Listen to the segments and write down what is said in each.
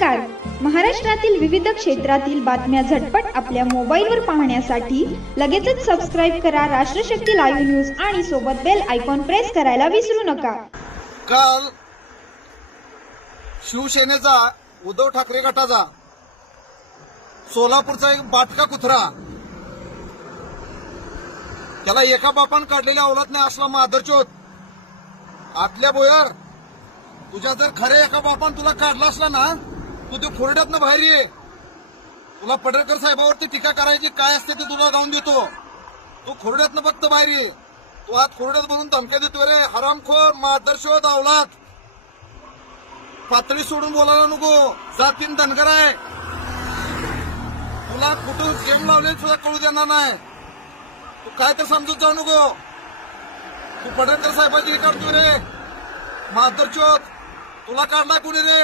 नमस्कार. महाराष्ट्रातील विविध क्षेत्रातील बातम्या झटपट आपल्या मोबाईलवर पाहण्यासाठी लगेचच सबस्क्राइब करा राष्ट्रशक्ती लाईव्ह न्यूज आणि सोबत बेल आयकॉन प्रेस करायला विसरू नका. काल शिवसेनेचा उद्धव ठाकरे गटाचा सोलापूरचा एक बाटका कुत्रा, त्याला एका बापान काढलेल्या अवलाद नाही असला मादरचोद आतल्या बोयर. तुझ्या जर खरे एका बापान तुला काढला असला ना, तू ते खोरड्यातनं बाहेर ये. तुला पडळकर साहेबावरती टीका करायची काय असते ते तुला गाऊन देतो. तू खोरड्यातनं फक्त बाहेर ये. तू आज खोरड्यात बघून धमक्या देतो रे हरामखोर मादरचोद अवलाद. पातळी सोडून बोलायला नको, जातीन धनगर आहे. तुला कुठून गेम लावले सुद्धा कळू देणार नाही. तू काय तर समजून जाऊ नको. तू पडळकर साहेबाची काढतो रे मादरचोद. तुला काढला कुणी रे?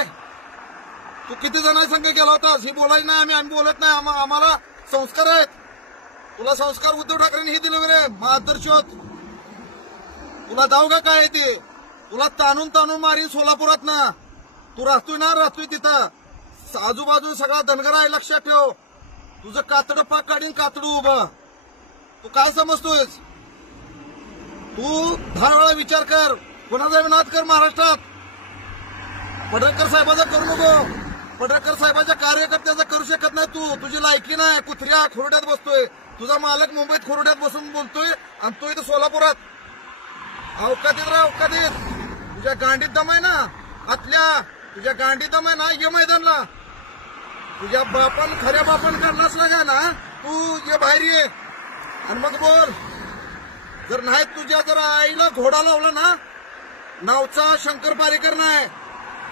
तू किती जणांनी संघ गेला होतास? ही बोलायची नाही, आम्ही बोलत नाही. आम्हाला संस्कार आहेत. तुला संस्कार उद्धव ठाकरेंनी हे दिले रे मादरचोद. तुला जाऊ का काय ते? तुला ताणून ताणून मारीन सोलापुरात ना. तू राहतोय तिथं. आजूबाजू सगळा धनगर आहे, लक्षात ठेव. तुझं कातडं पाक काढीन, कातडू उभं. तू काय समजतोयस? तू 10 वेळा विचार कर, कोणाचा विनाद कर महाराष्ट्रात. पडळकर साहेबाचा करू नको. पडळकर साहेबाच्या कार्यकर्त्याचा करू शकत नाही तू. तुझी लायकी नाही. कुत्र्या खोरड्यात बसतोय. तुझा मालक मुंबईत खोरड्यात बसून बोलतोय आणि तो इथं सोलापुरात अवकातीत राह. अवकातीत तुझ्या गांडीत दम आहे ना, आतल्या तुझ्या गांडीत दम आहे ना, ये मैदानला. तुझ्या बापान खऱ्या बापान काढला असला का ना, तू ये बाहेर ये आणि मग बोल. जर नाही तुझ्या जर आईला घोडा लावला ना, नावचा शंकर पारेकर नाही,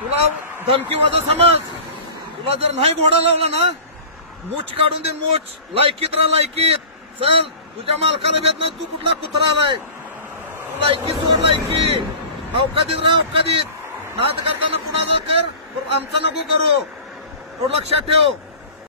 तुला धमकी वाजा समज. तुला जर नाही घोडा लावला ना, मूछ काढून दे मूछ. लायकीत राहा, लायकीत. चल, तुझ्या मालकाला भेट नाही. तू कुठला कुत्रा आलाय? तू लायकी सोड, लायकी. अवकातीत राहा, अवकातीत. नाद करताना कुणाचं कर, आमचा नको करू. तो लक्षात ठेव.